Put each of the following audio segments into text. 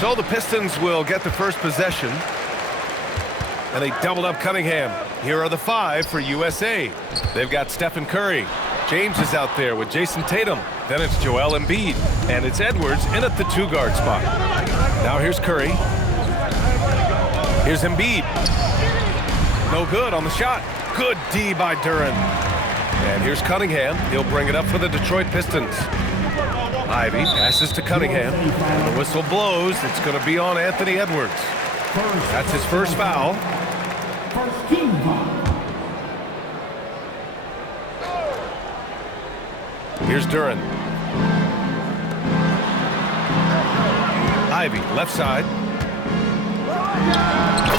So the Pistons will get the first possession. And they doubled up Cunningham. Here are the 5 for USA. They've got Stephen Curry. James is out there with Jason Tatum. Then it's Joel Embiid. And it's Edwards in at the 2-guard spot. Now here's Curry. Here's Embiid. No good on the shot. Good D by Duren. And here's Cunningham. He'll bring it up for the Detroit Pistons. Ivy passes to Cunningham. And the whistle blows. It's going to be on Anthony Edwards. That's his first foul. Here's Duren. Ivy, left side.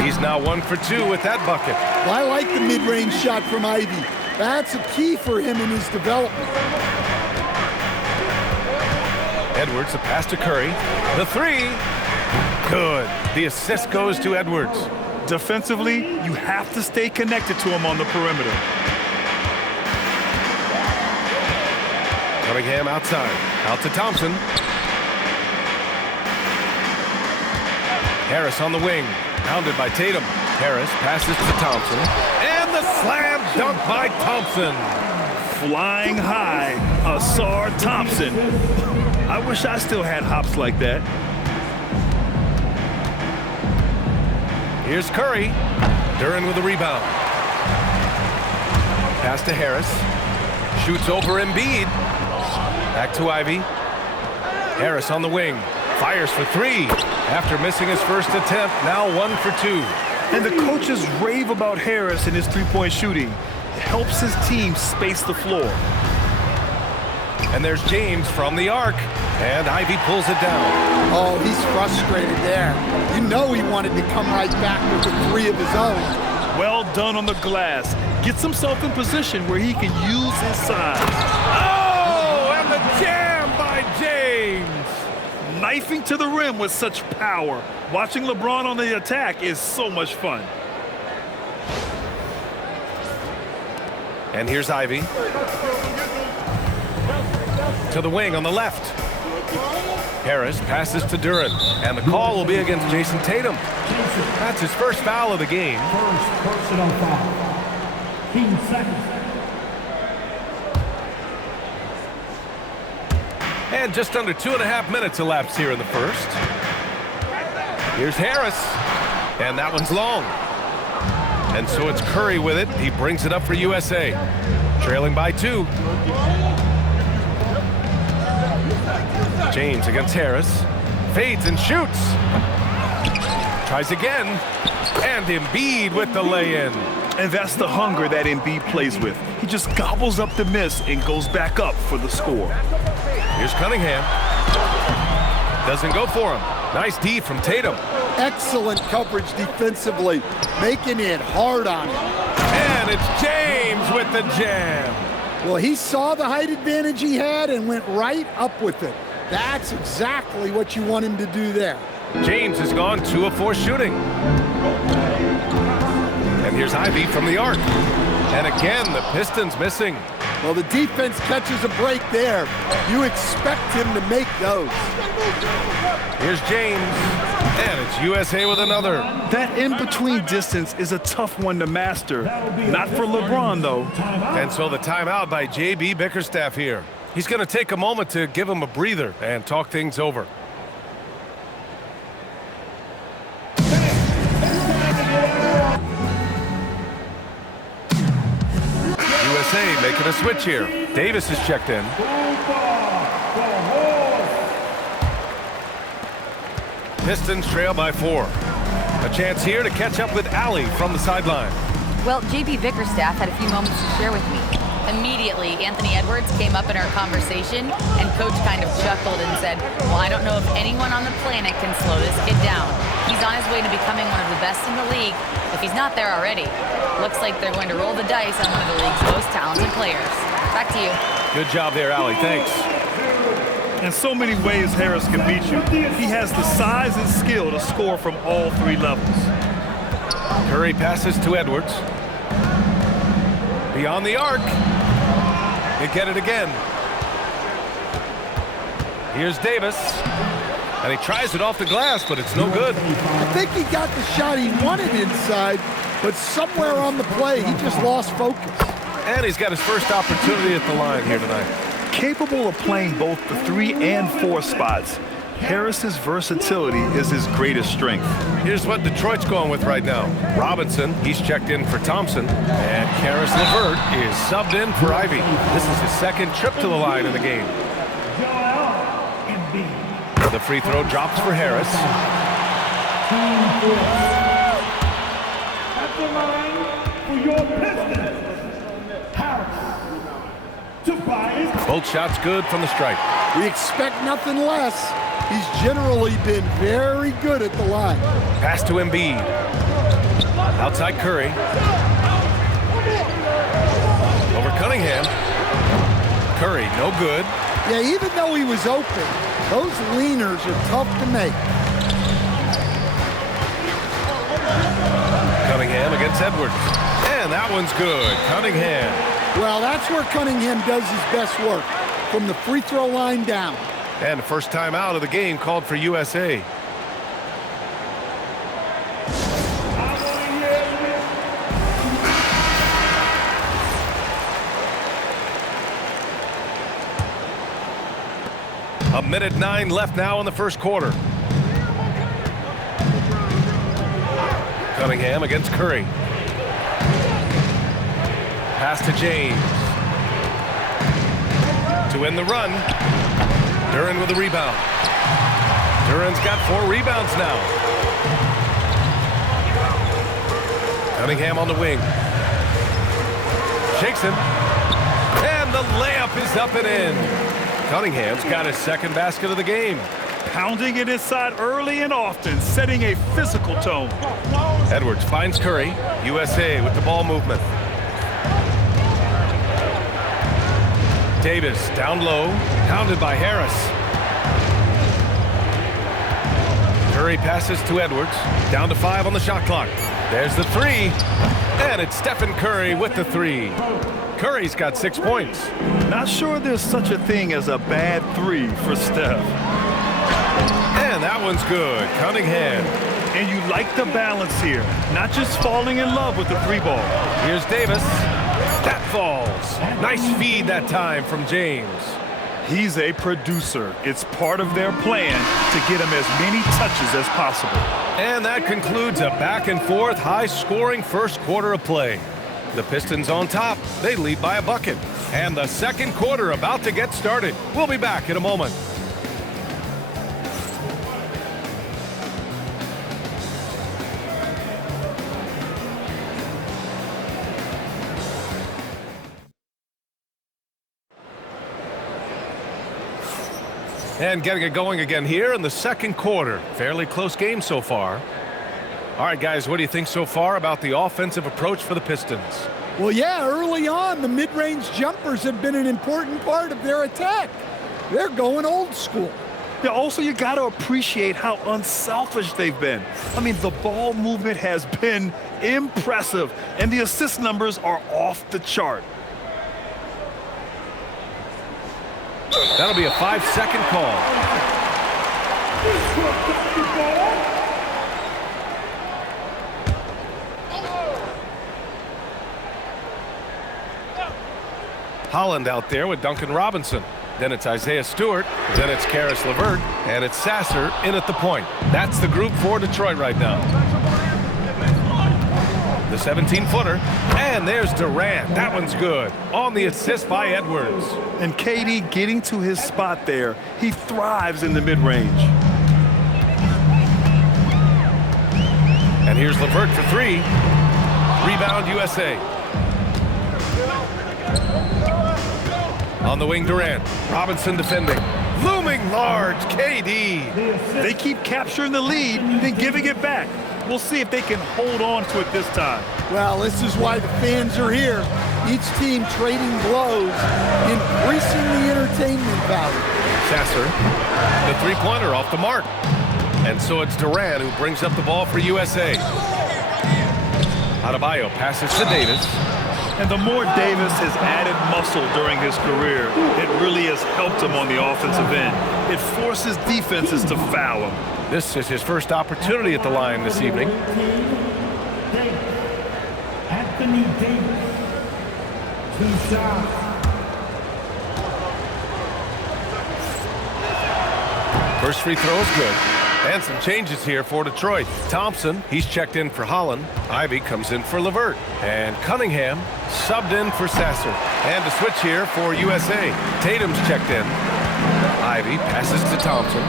He's now 1 for 2 with that bucket. Well, I like the mid-range shot from Ivy. That's a key for him in his development. Edwards, a pass to Curry. The 3. Good. The assist goes to Edwards. Defensively, you have to stay connected to him on the perimeter. Cunningham outside. Out to Thompson. Harris on the wing. Pounded by Tatum. Harris passes to Thompson. And the slam dunk by Thompson. Flying high, Asar Thompson. I wish I still had hops like that. Here's Curry. Duren with a rebound. Pass to Harris. Shoots over Embiid. Back to Ivy. Harris on the wing. Fires for 3. After missing his first attempt, now 1 for 2. And the coaches rave about Harris and his three-point shooting. It helps his team space the floor. And there's James from the arc. And Ivy pulls it down. Oh, he's frustrated there. You know he wanted to come right back with a 3 of his own. Well done on the glass. Gets himself in position where he can use his size. Oh, and the jam by James. Knifing to the rim with such power. Watching LeBron on the attack is so much fun. And here's Ivy. To the wing on the left. Harris passes to Duren. And the call will be against Jason Tatum. That's his first foul of the game. First personal foul. 15 seconds. And just under 2.5 minutes elapsed here in the first. Here's Harris. And that one's long. And so it's Curry with it. He brings it up for USA. Trailing by 2. James against Harris. Fades and shoots. Tries again. And Embiid with the lay-in. And that's the hunger that Embiid plays with. He just gobbles up the miss and goes back up for the score. Here's Cunningham. Doesn't go for him. Nice D from Tatum. Excellent coverage defensively, making it hard on him. And it's James with the jam. Well, he saw the height advantage he had and went right up with it. That's exactly what you want him to do there. James has gone 2 of 4 shooting. And here's Ivy from the arc. And again, the Pistons missing. Well, the defense catches a break there. You expect him to make those. Here's James. And it's USA with another. That in-between distance is a tough one to master. Not for LeBron, though. And so the timeout by J.B. Bickerstaff here. He's going to take a moment to give him a breather and talk things over. USA making a switch here. Davis is checked in. Pistons trail by 4. A chance here to catch up with Allie from the sideline. Well, J.B. Bickerstaff had a few moments to share with me. Immediately, Anthony Edwards came up in our conversation, and Coach kind of chuckled and said, well, I don't know if anyone on the planet can slow this kid down. He's on his way to becoming one of the best in the league, if he's not there already. Looks like they're going to roll the dice on one of the league's most talented players. Back to you. Good job there, Allie. Thanks. In so many ways, Harris can beat you. He has the size and skill to score from all 3 levels. Curry passes to Edwards. Beyond the arc. They get it again. Here's Davis. And he tries it off the glass, but it's no good. I think he got the shot he wanted inside, but somewhere on the play, he just lost focus. And he's got his first opportunity at the line here tonight. Capable of playing both the 3 and 4 spots, Harris's versatility is his greatest strength. Here's what Detroit's going with right now. Robinson, he's checked in for Thompson. And Caris LeVert is subbed in for Ivy. This is his second trip to the line in the game. The free throw drops for Harris. At the line for your Pistons, Harris. Both shots good from the stripe. We expect nothing less. He's generally been very good at the line. Pass to Embiid. Outside Curry. Over Cunningham. Curry, no good. Yeah, even though he was open, those leaners are tough to make. Cunningham against Edwards. And that one's good. Cunningham. Well, that's where Cunningham does his best work, from the free throw line down. And the first time out of the game called for USA. A minute 9 left now in the first quarter. Cunningham against Curry. Pass to James. To win the run. Duren with the rebound. Duren's got 4 rebounds now. Cunningham on the wing. Shakes him. And the layup is up and in. Cunningham's got his second basket of the game. Pounding it inside early and often, setting a physical tone. Edwards finds Curry. USA with the ball movement. Davis down low, pounded by Harris. Curry passes to Edwards, down to 5 on the shot clock. There's the 3, and it's Stephen Curry with the 3. Curry's got 6 points. Not sure there's such a thing as a bad 3 for Steph. And that one's good, Cunningham. And you like the balance here, not just falling in love with the 3 ball. Here's Davis. That falls. Nice feed that time from James. He's a producer. It's part of their plan to get him as many touches as possible. And that concludes a back-and-forth, high-scoring first quarter of play. The Pistons on top. They lead by a bucket. And the second quarter about to get started. We'll be back in a moment. And getting it going again here in the second quarter. Fairly close game so far. All right, guys, what do you think so far about the offensive approach for the Pistons? Well, yeah, early on, the mid-range jumpers have been an important part of their attack. They're going old school. Yeah, also, you got to appreciate how unselfish they've been. I mean, the ball movement has been impressive, and the assist numbers are off the chart. That'll be a 5-second call. Holland out there with Duncan Robinson. Then it's Isaiah Stewart. Then it's Caris LeVert. And it's Sasser in at the point. That's the group for Detroit right now. The 17-footer. And there's Durant. That one's good. On the assist by Edwards. And KD getting to his spot there. He thrives in the mid-range. And here's LeVert for 3. Rebound USA. On the wing, Durant. Robinson defending. Looming large, KD. They keep capturing the lead, then giving it back. We'll see if they can hold on to it this time. Well, this is why the fans are here. Each team trading blows, increasing the entertainment value. Sasser, the three-pointer off the mark. And so it's Durant who brings up the ball for USA. Adebayo passes to Davis. And the more Davis has added muscle during his career, it really has helped helped him on the offensive end. It forces defenses to foul him. This is his first opportunity at the line this evening. Anthony Davis. 2 shots. First free throw is good. And some changes here for Detroit. Thompson, he's checked in for Holland. Ivy comes in for Levert. And Cunningham subbed in for Sasser. And a switch here for USA. Tatum's checked in. Ivy passes to Thompson.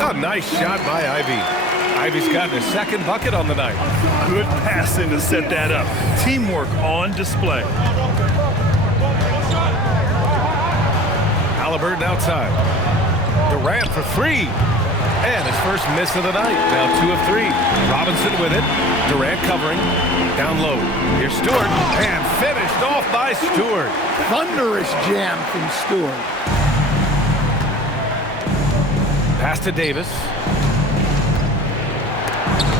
A nice shot by Ivy. Ivy's gotten his second bucket on the night. Good passing to set that up. Teamwork on display. Halliburton outside. Durant for 3. And his first miss of the night. Now 2 of 3. Robinson with it. Durant covering. Down low. Here's Stewart. And finished off by Stewart. Thunderous jam from Stewart. Pass to Davis.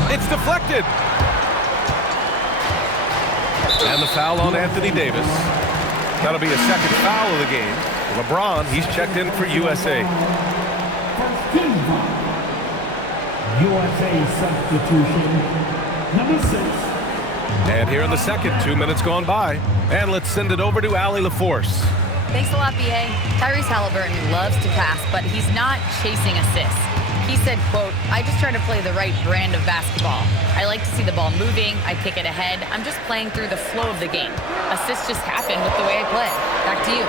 It's deflected. And the foul on Anthony Davis. That'll be a second foul of the game. LeBron, he's checked in for USA. USA substitution. Number 6. And here in the second, 2 minutes gone by. And let's send it over to Allie LaForce. Thanks a lot, BA. Tyrese Halliburton loves to pass, but he's not chasing assists. He said, quote, "I just try to play the right brand of basketball. I like to see the ball moving. I kick it ahead. I'm just playing through the flow of the game. Assists just happen with the way I play." Back to you.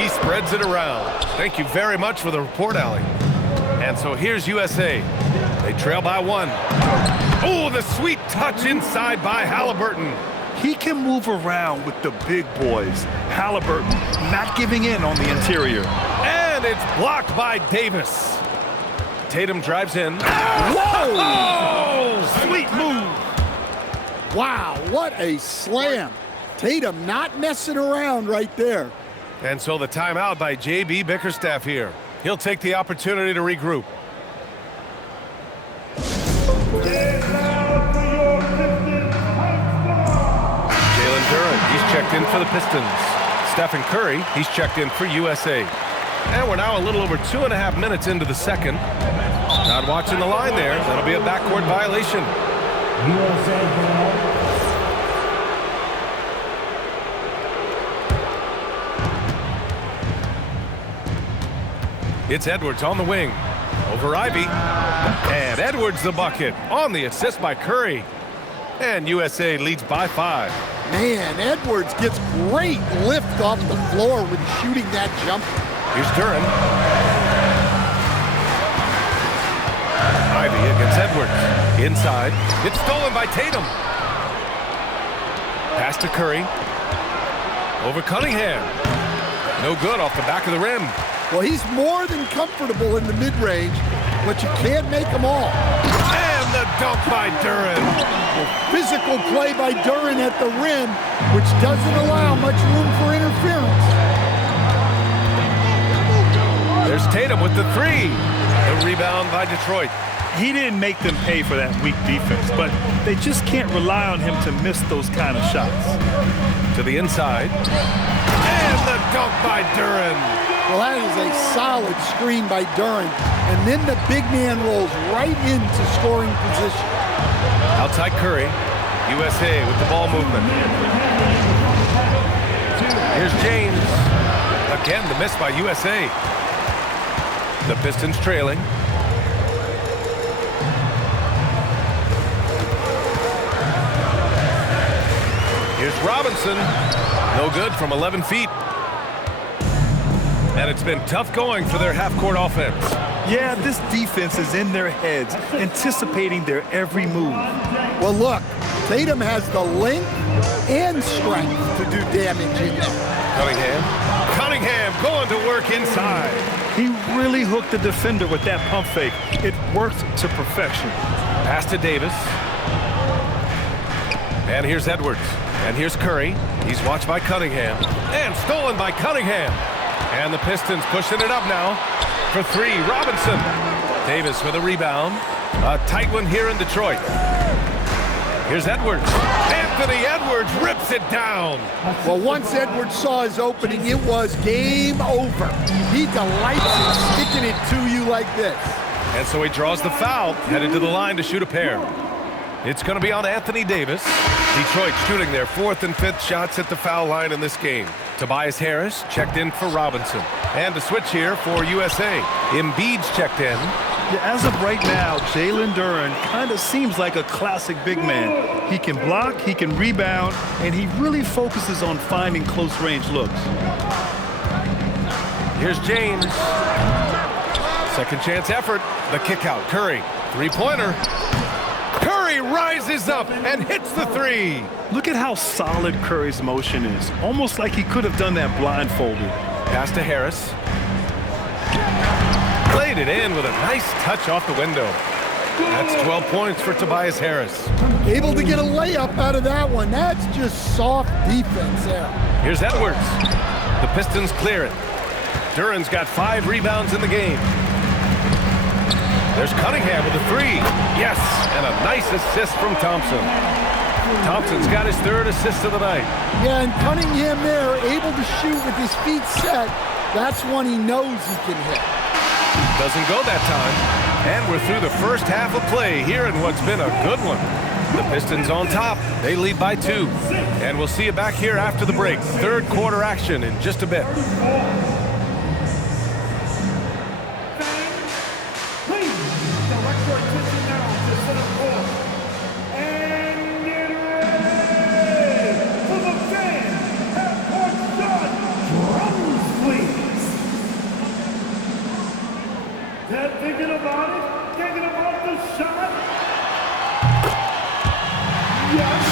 He spreads it around. Thank you very much for the report, Allie. And so here's USA. They trail by 1. Oh, the sweet touch inside by Halliburton. He can move around with the big boys. Halliburton not giving in on the interior. And it's blocked by Davis. Tatum drives in. Whoa! Oh, sweet move. Wow, what a slam. Tatum not messing around right there. And so the timeout by J.B. Bickerstaff here. He'll take the opportunity to regroup. Jalen Duren, he's checked in for the Pistons. Stephen Curry, he's checked in for USA. And we're now a little over 2.5 minutes into the second. Not watching the line there. That'll be a backcourt violation. USA ball. It's Edwards on the wing. Over Ivy. And Edwards the bucket on the assist by Curry. And USA leads by 5. Man, Edwards gets great lift off the floor when shooting that jumper. Here's Duren. Ivy against Edwards. Inside. It's stolen by Tatum. Pass to Curry. Over Cunningham. No good off the back of the rim. Well, he's more than comfortable in the mid-range, but you can't make them all. And the dunk by Duren. Well, physical play by Duren at the rim, which doesn't allow much room for interference. There's Tatum with the 3. The rebound by Detroit. He didn't make them pay for that weak defense, but they just can't rely on him to miss those kind of shots. To the inside. And the dunk by Duren. Well, that is a solid screen by Duren. And then the big man rolls right into scoring position. Outside Curry. USA with the ball movement. Here's James. Again, the miss by USA. The Pistons trailing. Here's Robinson. No good from 11 feet. And it's been tough going for their half-court offense. Yeah, this defense is in their heads, anticipating their every move. Well, look, Tatum has the length and strength to do damage in there. Cunningham going to work inside. He really hooked the defender with that pump fake. It worked to perfection. Pass to Davis. And here's Edwards. And here's Curry. He's watched by Cunningham. And stolen by Cunningham. And the Pistons pushing it up now for 3. Robinson. Davis with a rebound. A tight one here in Detroit. Here's Edwards. Anthony Edwards rips it down. Well, once Edwards saw his opening, it was game over. He delights in sticking it to you like this. And so he draws the foul, headed to the line to shoot a pair. It's going to be on Anthony Davis. Detroit shooting their 4th and 5th shots at the foul line in this game. Tobias Harris checked in for Robinson. And a switch here for USA. Embiid's checked in. Yeah, as of right now, Jalen Duren kind of seems like a classic big man. He can block, he can rebound, and he really focuses on finding close-range looks. Here's James. Second chance effort. The kick out. Curry. Three-pointer. Curry rises up and hits the three. Look at how solid Curry's motion is. Almost like he could have done that blindfolded. Pass to Harris. Played it in with a nice touch off the window. That's 12 points for Tobias Harris. Able to get a layup out of that one. That's just soft defense there. Here's Edwards. The Pistons clear it. Duren's got 5 rebounds in the game. There's Cunningham with a three. Yes, and a nice assist from Thompson. Thompson's got his 3rd assist of the night. Yeah, and Cunningham there, able to shoot with his feet set. That's one he knows he can hit. Doesn't go that time. And we're through the first half of play here in what's been a good one. The Pistons on top. They lead by 2. And we'll see you back here after the break. 3rd quarter action in just a bit. Thinking about the shot. Yes.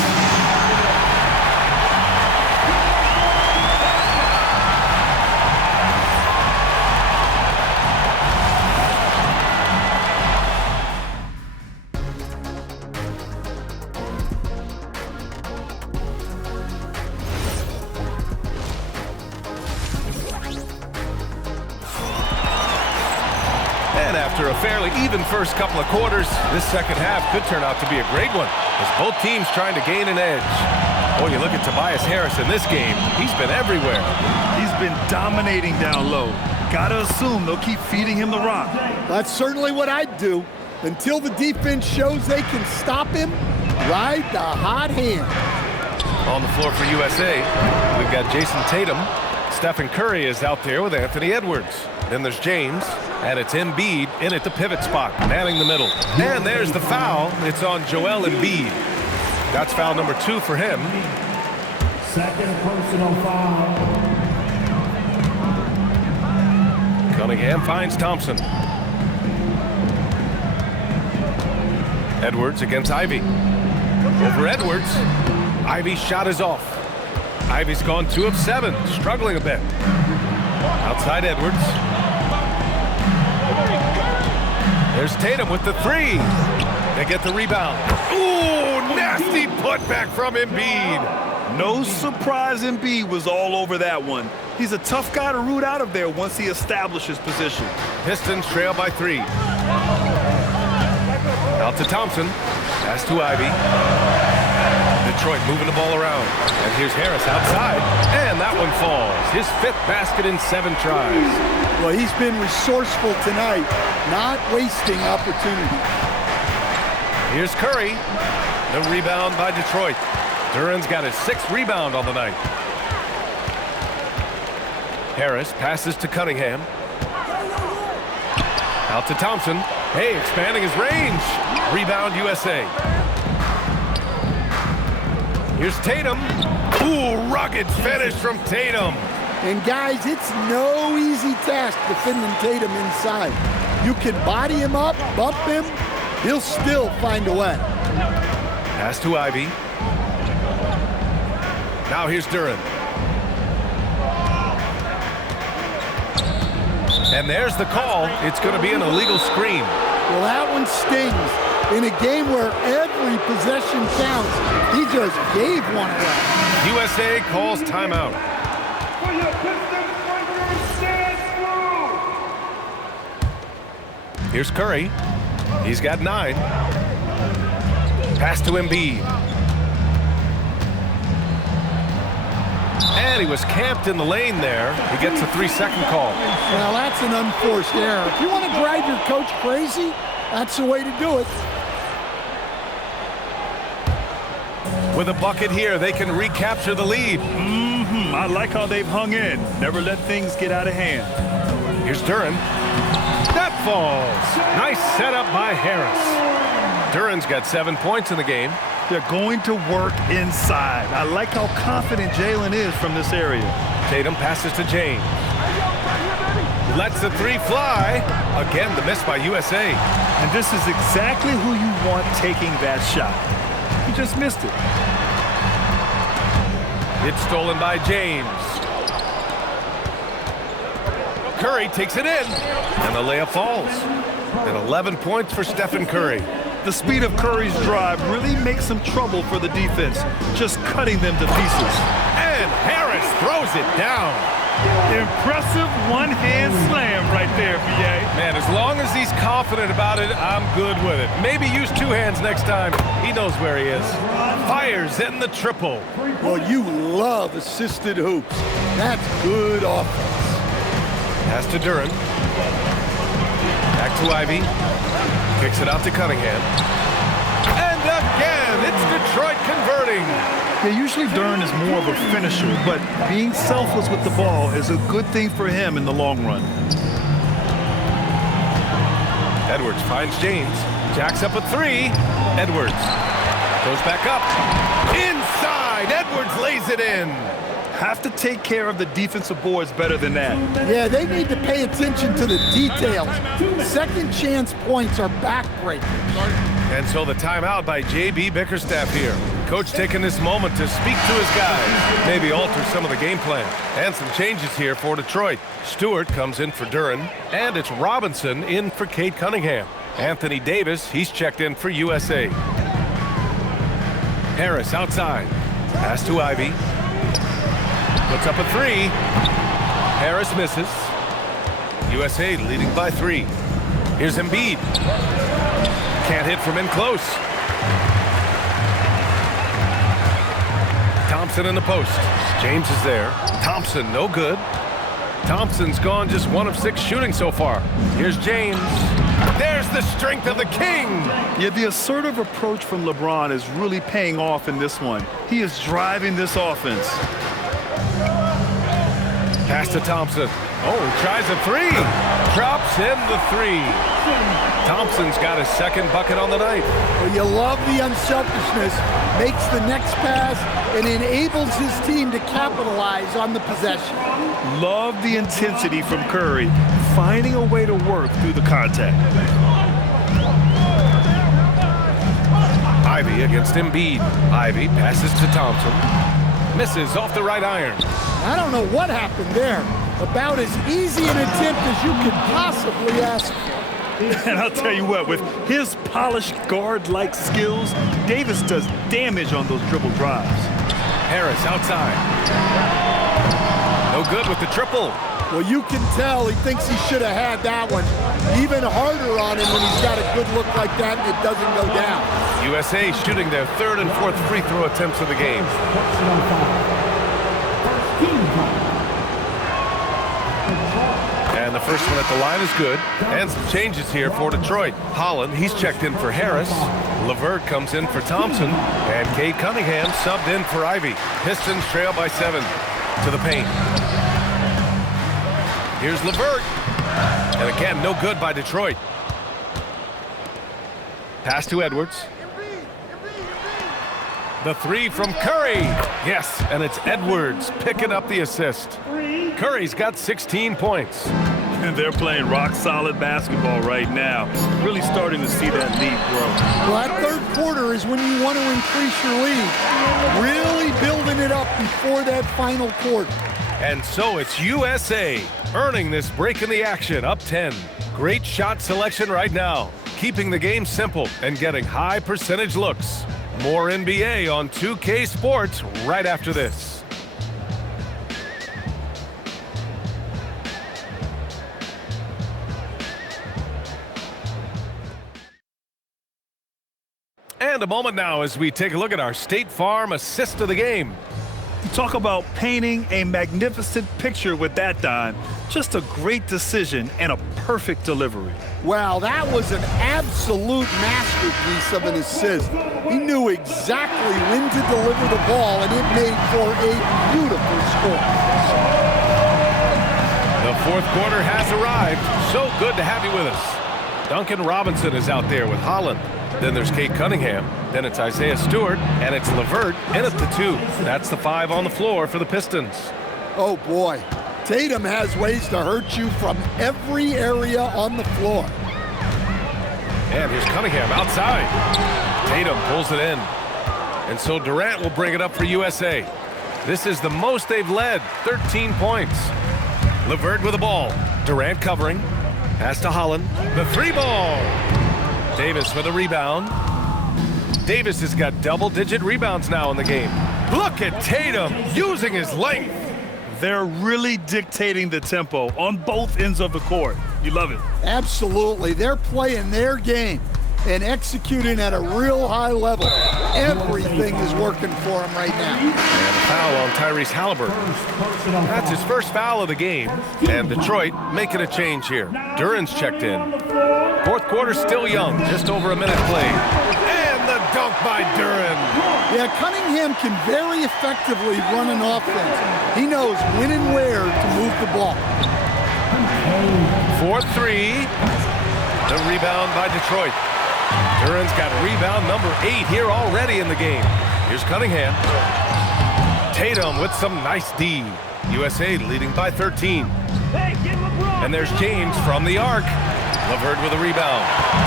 After a fairly even first couple of quarters, this second half could turn out to be a great one as both teams trying to gain an edge. Boy, you look at Tobias Harris in this game, he's been everywhere. He's been dominating down low. Gotta assume they'll keep feeding him the rock. That's certainly what I'd do. Until the defense shows they can stop him, ride the hot hand. On the floor for USA, we've got Jason Tatum. Stephen Curry is out there with Anthony Edwards. Then there's James, and it's Embiid in at the pivot spot, manning the middle. And there's the foul. It's on Joel Embiid. That's foul number 2 for him. 2nd personal foul. Cunningham finds Thompson. Edwards against Ivy. Over Edwards. Ivy's shot is off. Ivy's gone 2 of 7, struggling a bit. Outside Edwards. There's Tatum with the three. They get the rebound. Ooh, nasty putback from Embiid. No surprise Embiid was all over that one. He's a tough guy to root out of there once he establishes position. Pistons trail by 3. Out to Thompson. Pass to Ivy. Detroit moving the ball around. And here's Harris outside. And that one falls. His 5th basket in 7 tries. Well, he's been resourceful tonight, not wasting opportunity. Here's Curry. The rebound by Detroit. Duren's got his 6th rebound on the night. Harris passes to Cunningham. Out to Thompson. Hey, expanding his range. Rebound USA. Here's Tatum. Ooh, rugged finish from Tatum. And guys, it's no easy task defending Tatum inside. You can body him up, bump him, he'll still find a way. Pass to Ivy. Now here's Duren. And there's the call. It's going to be an illegal screen. Well, that one stings. In a game where every possession counts, he just gave one away. USA calls timeout. For your Pistons breaker, stand through. Here's Curry. He's got 9. Pass to Embiid. And he was camped in the lane there. He gets a 3-second call. Well, that's an unforced error. If you want to drive your coach crazy, that's the way to do it. With a bucket here, they can recapture the lead. I like how they've hung in. Never let things get out of hand. Here's Duren. That falls. Nice setup by Harris. Duren's got 7 points in the game. They're going to work inside. I like how confident Jalen is from this area. Tatum passes to James. Lets the three fly. Again, the miss by USA. And this is exactly who you want taking that shot. He just missed it. It's stolen by James. Curry takes it in, and the layup falls. And 11 points for Stephen Curry. The speed of Curry's drive really makes some trouble for the defense, just cutting them to pieces. And Harris throws it down. Impressive one-hand slam right there, B.A. Man, as long as he's confident about it, I'm good with it. Maybe use two hands next time. He knows where he is. Fires in the triple. Well, you love assisted hoops. That's good offense. Pass to Duren. Back to Ivy. Kicks it out to Cunningham. And again, it's Detroit converting. Yeah, usually Duren is more of a finisher, but being selfless with the ball is a good thing for him in the long run. Edwards finds James. Jacks up a three. Edwards goes back up. Inside. Edwards lays it in. Have to take care of the defensive boards better than that. Yeah, they need to pay attention to the details. Second chance points are backbreakers. And so the timeout by J.B. Bickerstaff here. Coach taking this moment to speak to his guys, maybe alter some of the game plan. And some changes here for Detroit. Stewart comes in for Duren, and it's Robinson in for Cade Cunningham. Anthony Davis, he's checked in for USA. Harris outside. Pass to Ivy. Puts up a three. Harris misses. USA leading by 3. Here's Embiid. Can't hit from in close. Thompson in the post. James is there. Thompson, no good. Thompson's gone just 1 of 6 shooting so far. Here's James. There's the strength of the king. Yeah, the assertive approach from LeBron is really paying off in this one. He is driving this offense. Pass to Thompson. Oh, tries a three. Drops in the 3. Thompson's got his second bucket on the night. Well, you love the unselfishness. Makes the next pass and enables his team to capitalize on the possession. Love the intensity from Curry, finding a way to work through the contact. Ivy against Embiid. Ivy passes to Thompson. Misses off the right iron. I don't know what happened there. About as easy an attempt as you could possibly ask for. And I'll tell you what, with his polished guard-like skills, Davis does damage on those dribble drives. Harris outside. No good with the triple. Well, you can tell he thinks he should have had that one. Even harder on him when he's got a good look like that and it doesn't go down. USA shooting their 3rd and 4th free throw attempts of the game. And the first one at the line is good. And some changes here for Detroit. Holland, he's checked in for Harris. LeVert comes in for Thompson. And Cade Cunningham subbed in for Ivy. Pistons trail by 7 to the paint. Here's LeVert. And again, no good by Detroit. Pass to Edwards. The 3 from Curry. Yes, and it's Edwards picking up the assist. Curry's got 16 points. And they're playing rock-solid basketball right now. Really starting to see that lead grow. Well, that 3rd quarter is when you want to increase your lead. Really building it up before that final quarter. And so it's USA earning this break in the action, up 10. Great shot selection right now, keeping the game simple and getting high percentage looks. More NBA on 2K Sports right after this. And a moment now as we take a look at our State Farm assist of the game. Talk about painting a magnificent picture with that dime. Just a great decision and a perfect delivery. Wow, that was an absolute masterpiece of an assist. He knew exactly when to deliver the ball, and it made for a beautiful score. The fourth quarter has arrived. So good to have you with us. Duncan Robinson is out there with Holland. Then there's Kate Cunningham. Then it's Isaiah Stewart, and it's LeVert in at the 2. That's the 5 on the floor for the Pistons. Oh, boy. Tatum has ways to hurt you from every area on the floor. And here's Cunningham outside. Tatum pulls it in. And so Durant will bring it up for USA. This is the most they've led, 13 points. LeVert with the ball. Durant covering. Pass to Holland. The 3 ball. Davis with a rebound. Davis has got double-digit rebounds now in the game. Look at Tatum using his length. They're really dictating the tempo on both ends of the court. You love it. Absolutely. They're playing their game and executing at a real high level. Everything is working for them right now. And a foul on Tyrese Halliburton. That's his first foul of the game. And Detroit making a change here. Duren's checked in. Fourth quarter still young, just over a minute played. And the dunk by Duren. Yeah, Cunningham can very effectively run an offense. He knows when and where to move the ball. 4-3. The rebound by Detroit. Duren's got rebound number 8 here already in the game. Here's Cunningham. Tatum with some nice D. USA leading by 13. And there's James from the arc. LeVert with a rebound.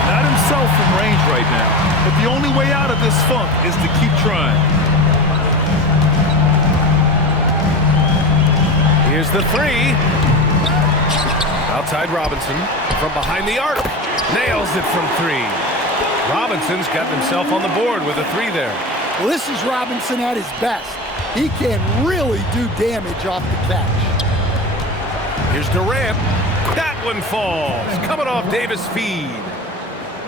Not himself from range right now, but the only way out of this funk is to keep trying. Here's the 3. Outside Robinson from behind the arc. Nails it from 3. Robinson's gotten himself on the board with a 3 there. Well, this is Robinson at his best. He can really do damage off the catch. Here's Durant. That one falls. Coming off Davis' feed.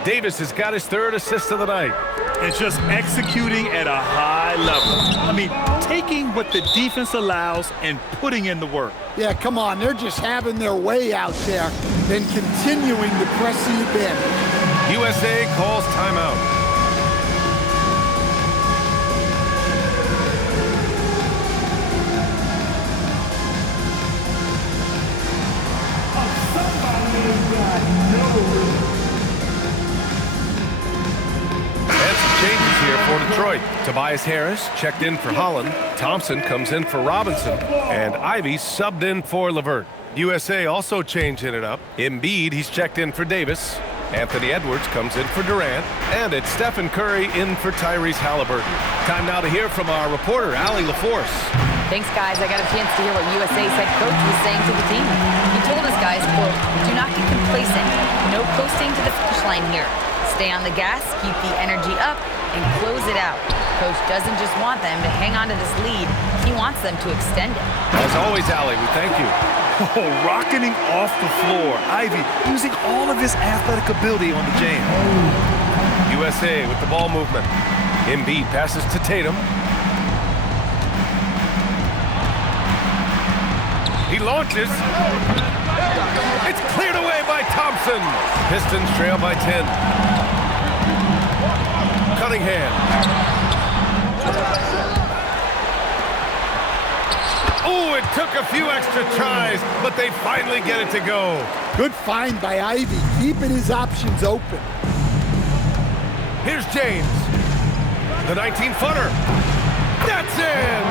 Davis has got his 3rd assist of the night. And just executing at a high level. I mean, taking what the defense allows and putting in the work. Yeah, come on. They're just having their way out there and continuing to press the advantage. USA calls timeout. Changes here for Detroit. Tobias Harris checked in for Holland. Thompson comes in for Robinson. And Ivy subbed in for LeVert. USA also changing it up. Embiid, he's checked in for Davis. Anthony Edwards comes in for Durant. And it's Stephen Curry in for Tyrese Halliburton. Time now to hear from our reporter, Allie LaForce. Thanks, guys. I got a chance to hear what USA's head coach was saying to the team. He told us, guys, quote, "Do not get complacent. No coasting to the finish line here. Stay on the gas, keep the energy up, and close it out." Coach doesn't just want them to hang on to this lead. He wants them to extend it. As always, Allie, we thank you. Oh, rocketing off the floor. Ivy using all of his athletic ability on the jam. USA with the ball movement. Embiid passes to Tatum. He launches. It's cleared away by Thompson. Pistons trail by 10. Cunningham. Oh, it took a few extra tries, but they finally get it to go. Good find by Ivy, keeping his options open. Here's James. The 19-footer. That's in!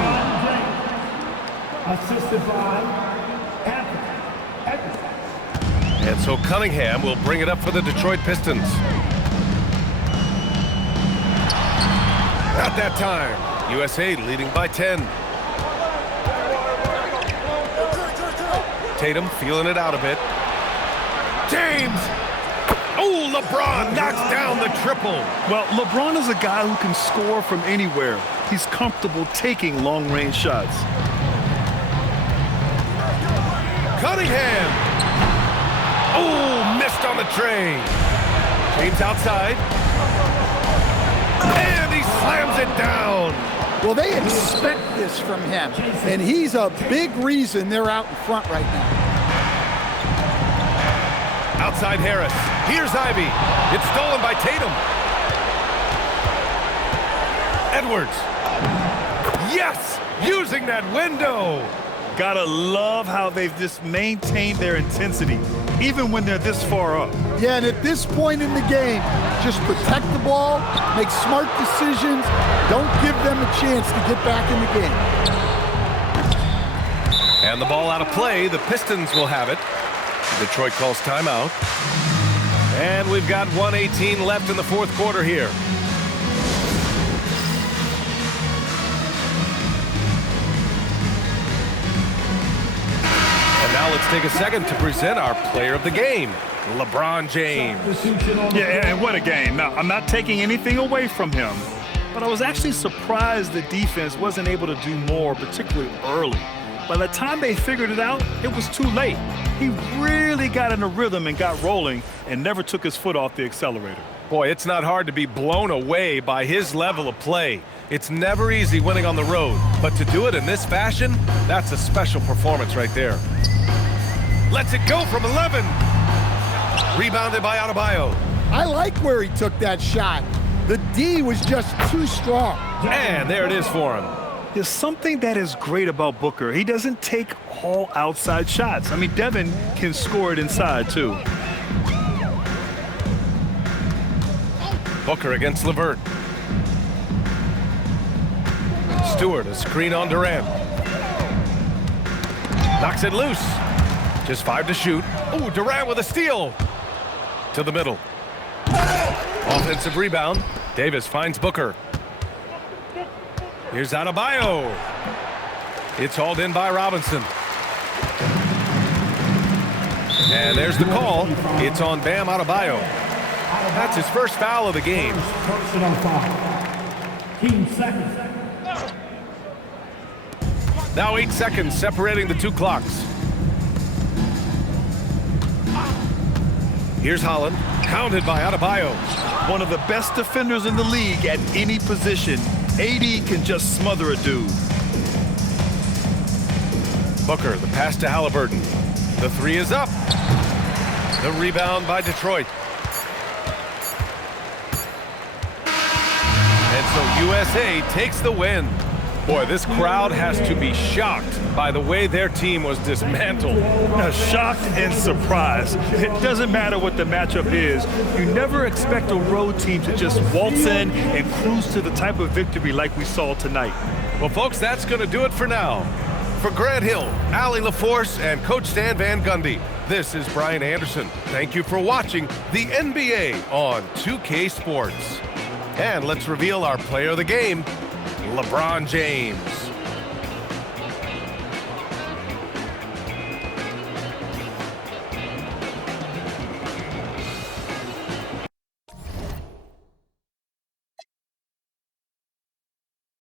Assisted by avec. And so Cunningham will bring it up for the Detroit Pistons. Not that time. USA leading by 10. Tatum feeling it out a bit. James! Oh, LeBron knocks down the triple. Well, LeBron is a guy who can score from anywhere. He's comfortable taking long-range shots. Cunningham! Oh, missed on the tray. James outside. And he slams it down. Well, they expect this from him, and he's a big reason they're out in front right now. Outside Harris. Here's Ivy. It's stolen by Tatum. Edwards. Yes! Using that window. Gotta love how they've just maintained their intensity, even when they're this far up. Yeah, and at this point in the game, just protect the ball, make smart decisions, don't give them a chance to get back in the game. And the ball out of play. The Pistons will have it. Detroit calls timeout. And we've got 1:18 left in the fourth quarter here. And now let's take a second to present our player of the game, LeBron James. Yeah, and what a game. Now, I'm not taking anything away from him, but I was actually surprised the defense wasn't able to do more, particularly early. By the time they figured it out, it was too late. He really got in a rhythm and got rolling and never took his foot off the accelerator. Boy, it's not hard to be blown away by his level of play. It's never easy winning on the road, but to do it in this fashion, that's a special performance right there. Lets it go from 11. Rebounded by Adebayo. I like where he took that shot. The D was just too strong. And there it is for him. There's something that is great about Booker. He doesn't take all outside shots. I mean, Devin can score it inside, too. Booker against LeVert. Stewart, a screen on Durant. Knocks it loose. Just 5 to shoot. Ooh, Durant with a steal. To the middle. Offensive rebound. Davis finds Booker. Here's Adebayo. It's hauled in by Robinson. And there's the call. It's on Bam Adebayo. That's his first foul of the game. Personal foul. Team second. Now 8 seconds separating the two clocks. Here's Holland, counted by Adebayo. One of the best defenders in the league at any position. AD can just smother a dude. Booker, the pass to Halliburton. The three is up. The rebound by Detroit. And so USA takes the win. Boy, this crowd has to be shocked by the way their team was dismantled. Shocked and surprised. It doesn't matter what the matchup is. You never expect a road team to just waltz in and cruise to the type of victory like we saw tonight. Well, folks, that's going to do it for now. For Grant Hill, Allie LaForce, and Coach Stan Van Gundy, this is Brian Anderson. Thank you for watching the NBA on 2K Sports. And let's reveal our player of the game, LeBron James.